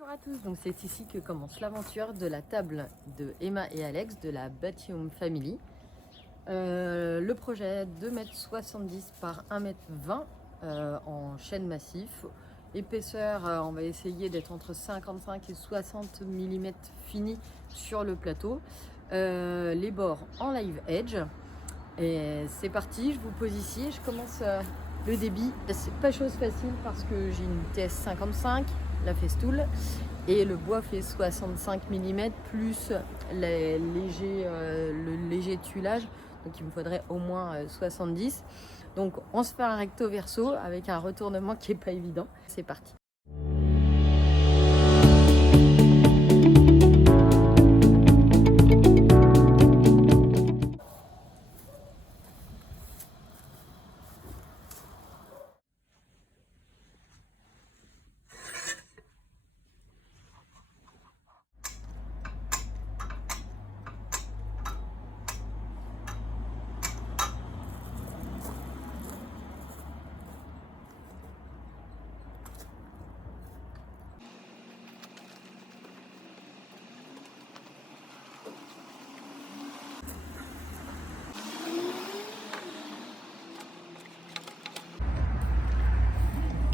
Bonjour à tous, donc c'est ici que commence l'aventure de la table de Emma et Alex de la Batium Family. Le projet 2,70 m par 1,20 m en chêne massif. Épaisseur, on va essayer d'être entre 55 et 60 mm fini sur le plateau. Les bords en live edge. Et c'est parti, je vous pose ici et je commence le débit. C'est pas chose facile parce que j'ai une TS55, la festoule, et le bois fait 65 mm plus le léger tuilage, donc il me faudrait au moins 70. Donc on se fait un recto verso avec un retournement qui est pas évident. C'est parti.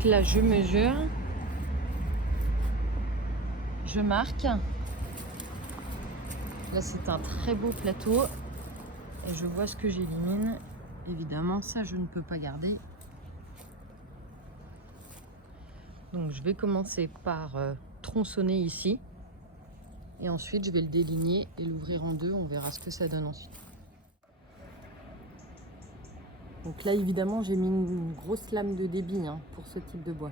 Là je mesure, je marque. Là c'est un très beau plateau et je vois ce que j'élimine. Évidemment ça je ne peux pas garder. Donc je vais commencer par tronçonner ici et ensuite je vais le déligner et l'ouvrir en deux. On verra ce que ça donne ensuite. Donc là évidemment j'ai mis une grosse lame de débit pour ce type de bois.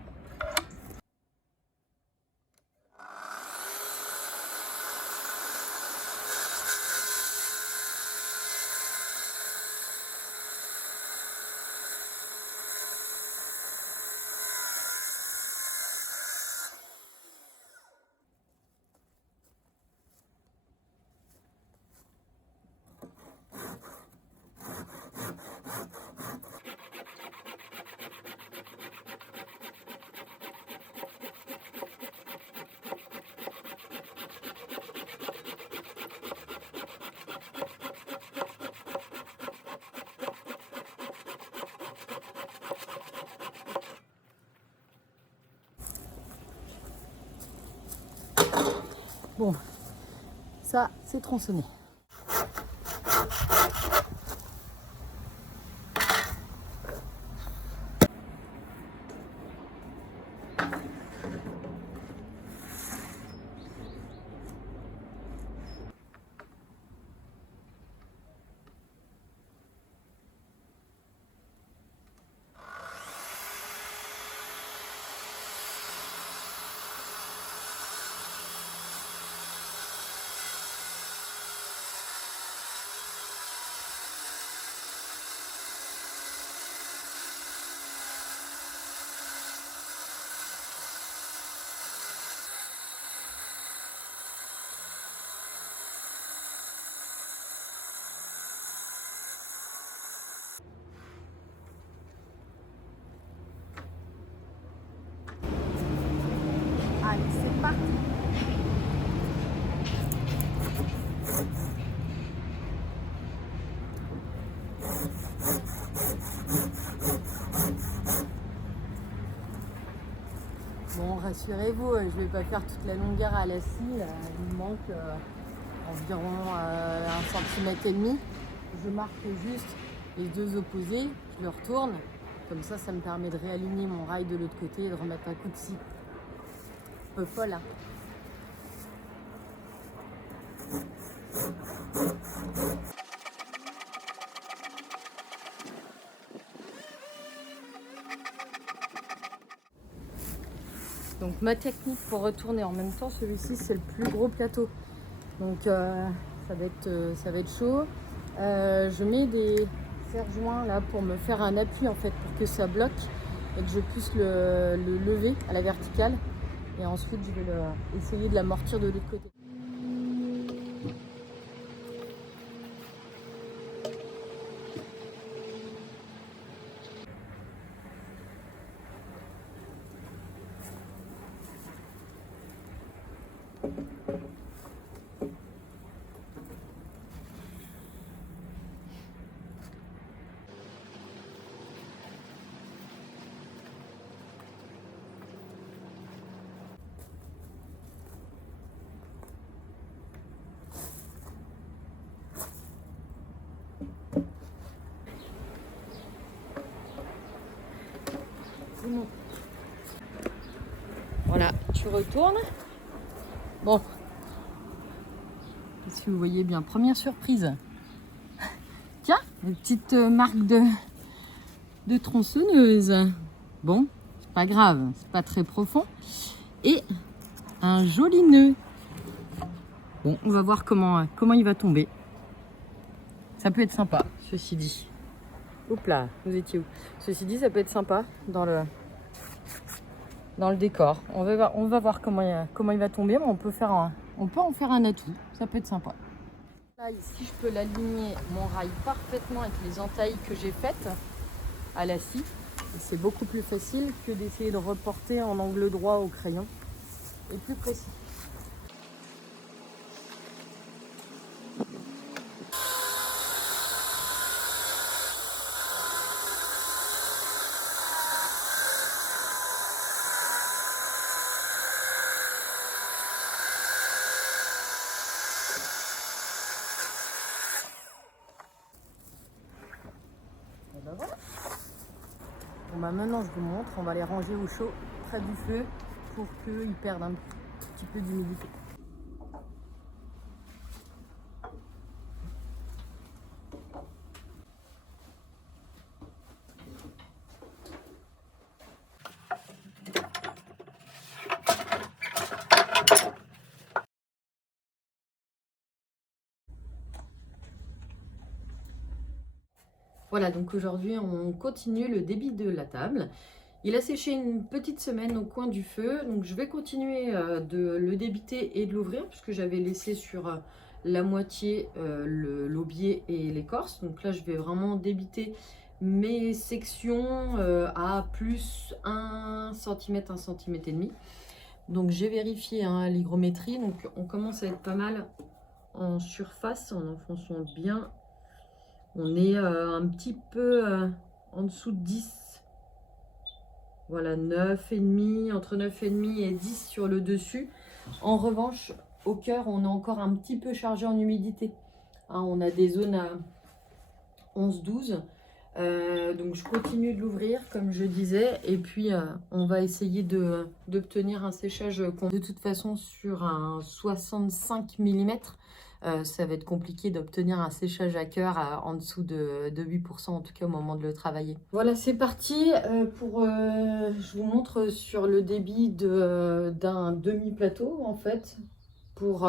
Bon, ça c'est tronçonné. Allez, c'est parti. Bon, rassurez-vous, je vais pas faire toute la longueur à la scie. Il me manque environ 1,5 cm. Je marque juste les deux opposés, je le retourne. Comme ça me permet de réaligner mon rail de l'autre côté et de remettre un coup de scie. Un peu folle, hein. Donc ma technique pour retourner en même temps, celui-ci c'est le plus gros plateau. Donc ça va être chaud. Je mets des serre-joints là pour me faire un appui en fait pour que ça bloque et que je puisse le lever à la verticale. Et ensuite je vais essayer de l'amortir de l'autre côté. non. Voilà, tu retournes. Bon. Si vous voyez bien, première surprise. Tiens, une petite marque de tronçonneuse. Bon, c'est pas grave, c'est pas très profond. Et un joli nœud. Bon, on va voir comment il va tomber. Ça peut être sympa, ceci dit. Oups là, vous étiez où? Ceci dit, ça peut être sympa dans le décor. On va voir comment il va tomber, mais on peut en faire un atout. Ça peut être sympa. Là, ici, je peux l'aligner mon rail parfaitement avec les entailles que j'ai faites à la scie. C'est beaucoup plus facile que d'essayer de reporter en angle droit au crayon. Et plus précis. Et ben voilà. Bon bah maintenant je vous montre, on va les ranger au chaud près du feu pour qu'ils perdent un petit peu d'humidité. Voilà, donc aujourd'hui on continue le débit de la table. Il a séché une petite semaine au coin du feu, donc je vais continuer de le débiter et de l'ouvrir puisque j'avais laissé sur la moitié l'aubier et l'écorce. Donc là je vais vraiment débiter mes sections à plus 1 cm, 1 cm et demi. Donc j'ai vérifié l'hygrométrie, donc on commence à être pas mal en surface en enfonçant bien. On est un petit peu en dessous de 10. Voilà, 9,5, entre 9,5 et 10 sur le dessus. En revanche, au cœur, on est encore un petit peu chargé en humidité. On a des zones à 11-12. Donc je continue de l'ouvrir, comme je disais. Et puis, on va essayer d'obtenir un séchage de toute façon sur un 65 mm. Ça va être compliqué d'obtenir un séchage à cœur en dessous de 8%, en tout cas au moment de le travailler. Voilà, c'est parti. Je vous montre sur le débit d'un demi-plateau, en fait, pour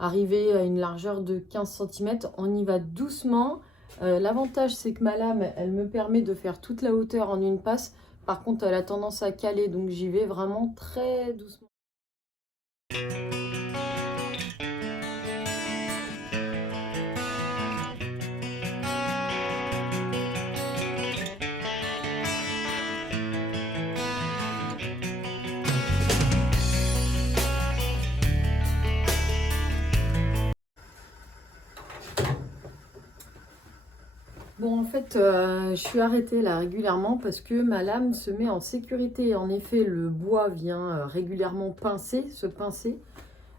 arriver à une largeur de 15 cm. On y va doucement. L'avantage, c'est que ma lame, elle me permet de faire toute la hauteur en une passe. Par contre, elle a tendance à caler, donc j'y vais vraiment très doucement. Bon, en fait, je suis arrêtée là régulièrement parce que ma lame se met en sécurité. En effet, le bois vient régulièrement se pincer,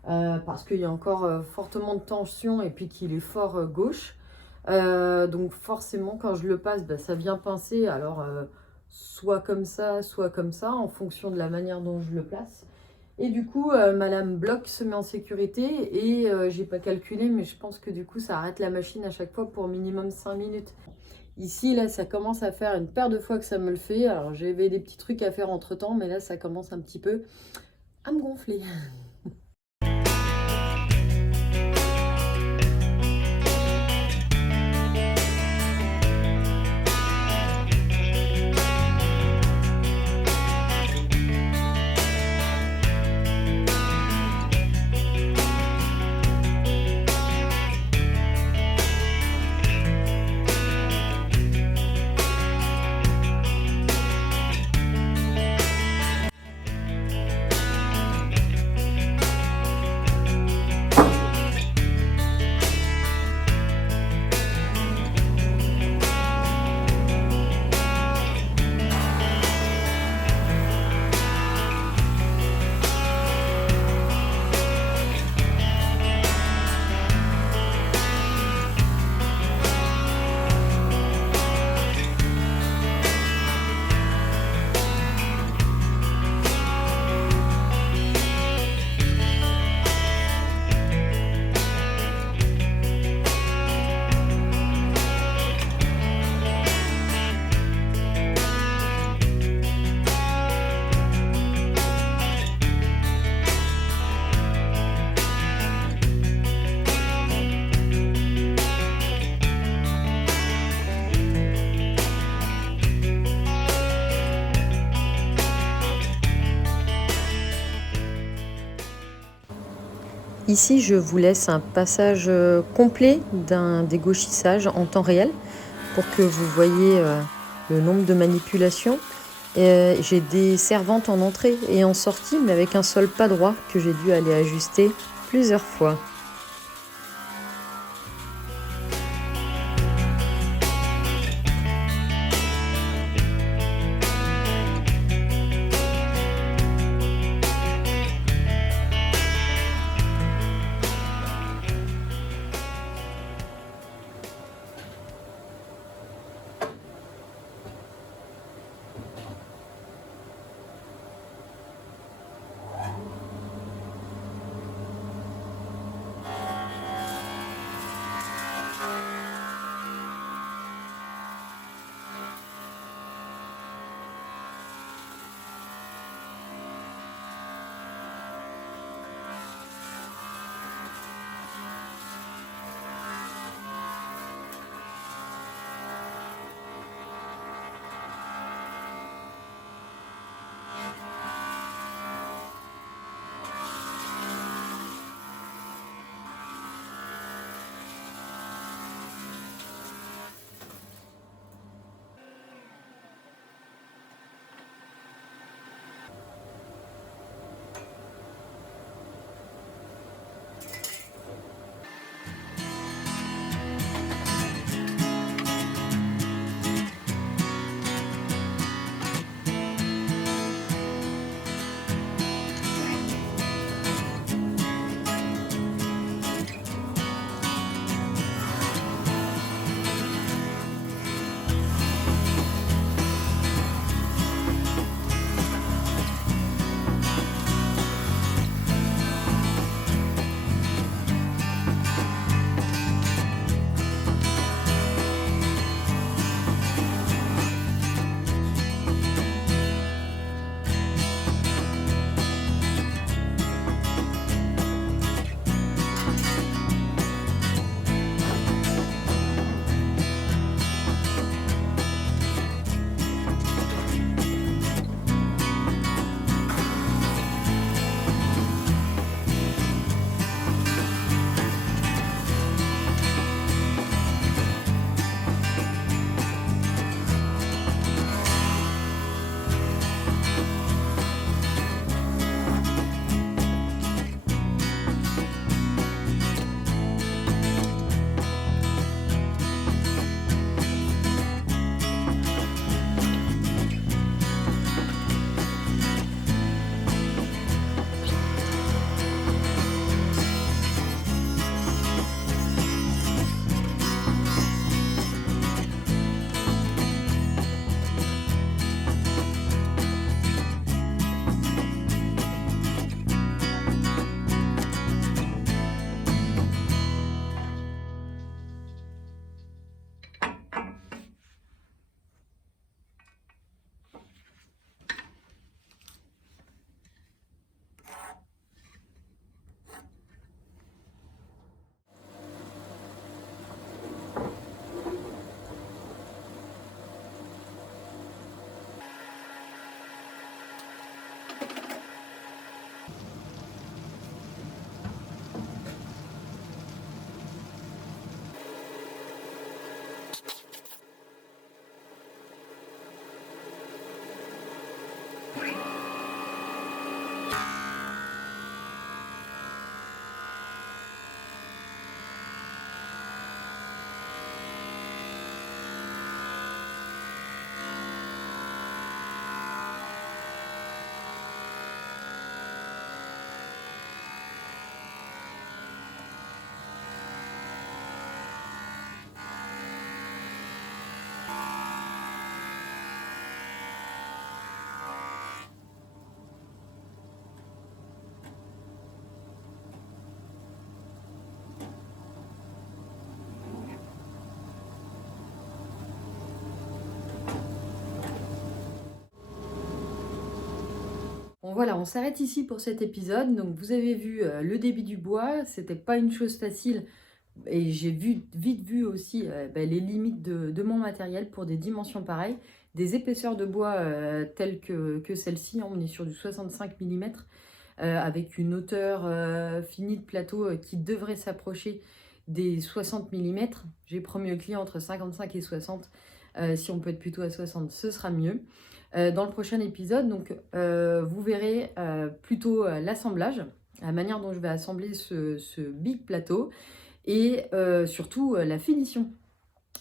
parce qu'il y a encore fortement de tension et puis qu'il est fort gauche. Donc forcément, quand je le passe, ça vient pincer. Alors, soit comme ça, en fonction de la manière dont je le place. Et du coup, ma lame bloc se met en sécurité et j'ai pas calculé, mais je pense que du coup, ça arrête la machine à chaque fois pour minimum 5 minutes. Ici, là, ça commence à faire une paire de fois que ça me le fait. Alors, j'avais des petits trucs à faire entre temps, mais là, ça commence un petit peu à me gonfler. Ici, je vous laisse un passage complet d'un dégauchissage en temps réel pour que vous voyez le nombre de manipulations. J'ai des servantes en entrée et en sortie, mais avec un sol pas droit que j'ai dû aller ajuster plusieurs fois. Bon voilà, on s'arrête ici pour cet épisode. Donc vous avez vu le débit du bois, c'était pas une chose facile et j'ai vite vu aussi les limites de mon matériel pour des dimensions pareilles. Des épaisseurs de bois telles que celle-ci, hein, on est sur du 65 mm. avec une hauteur finie de plateau qui devrait s'approcher des 60 mm. J'ai promis au client entre 55 et 60. Si on peut être plutôt à 60, ce sera mieux. Dans le prochain épisode, donc, vous verrez plutôt l'assemblage, la manière dont je vais assembler ce big plateau et surtout la finition,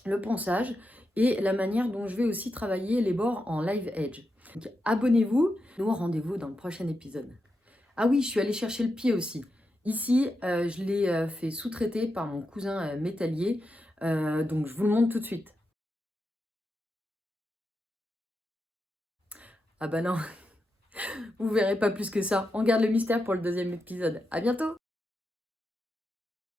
le ponçage et la manière dont je vais aussi travailler les bords en live edge. Donc, abonnez-vous, nous rendez-vous dans le prochain épisode. Ah oui, je suis allée chercher le pied aussi. Ici, je l'ai fait sous-traiter par mon cousin métallier, donc je vous le montre tout de suite. Ah bah non, vous verrez pas plus que ça. On garde le mystère pour le deuxième épisode. À bientôt!